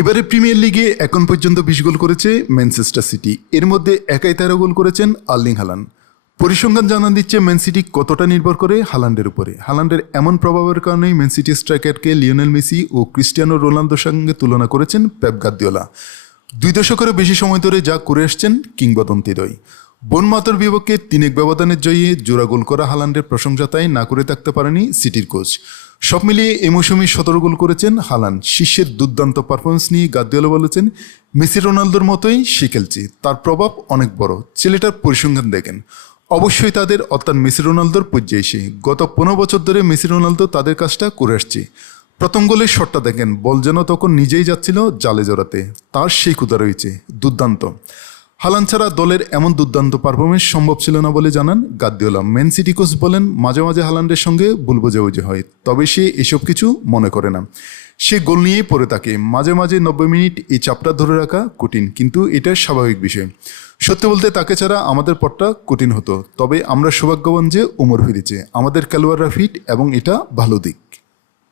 এবারে প্রিমিয়ার লিগে এখন পর্যন্ত বিশ গোল করেছে ম্যানচেস্টার সিটি। এর মধ্যে একাই তেরো গোল করেছেন আর্লিং হালান পরিসংখ্যান জানান দিচ্ছে ম্যান সিটি কতটা নির্ভর করে হালান্ডের উপরে। হালান্ডের এমন প্রভাবের কারণেই ম্যান সিটি স্ট্রাইকারকে লিওনেল মেসি ও ক্রিস্টিয়ানো রোনালদোর সঙ্গে তুলনা করেছেন পেপ গার্দিওলা। দুই দশকেরও বেশি সময় ধরে যা করে আসছেন কিংবদন্তিদ্বয় বনমাতর বিপক্ষে তিনেক ব্যবধানের জয়ে জোড়া গোল করা হালান্ডের প্রশংসা তাই না করে থাকতে পারেনি সিটির কোচ। সব মিলিয়ে এই মৌসুমে সতেরো গোল করেছেন হালান। শীর্ষের দুর্দান্ত পারফরমেন্স নিয়ে গার্দিওলা বলেছেন, মেসি রোনালদোর মতোই সে খেলছে। তার প্রভাব অনেক বড়। ছেলেটার পরিসংখ্যান দেখেন। অবশ্যই তাদের, অর্থাৎ মেসি রোনালদোর পর্যায়ে এসে। গত পনেরো বছর ধরে মেসি রোনালদো তাদের কাজটা করে আসছে। প্রথম গোলের শটটা দেখেন। বল যেন তখন নিজেই যাচ্ছিল জালে জড়াতে। তার সেই ক্ষুদা রয়েছে। দুর্দান্ত। হালান ছাড়া দলের এমন দুর্দান্ত পারফরমেন্স সম্ভব ছিল না বলে জানান গাদ্দিওলা ম্যান সিটি কোচ বলেন, মাঝে মাঝে হালান্ডের সঙ্গে ভুল হয় তবে সে এসব কিছু মনে করে না। সে গোল নিয়েই পড়ে থাকে, মাঝে মাঝে নব্বই মিনিট এই চাপটা ধরে রাখা কঠিন, কিন্তু এটা স্বাভাবিক বিষয়। সত্যি বলতে তাকে ছাড়া আমাদের পথটা কঠিন হতো, তবে আমরা সৌভাগ্যবান যে উমর ফিরেছে, আমাদের খেলোয়াড়রা ফিট এবং এটা ভালো দিক।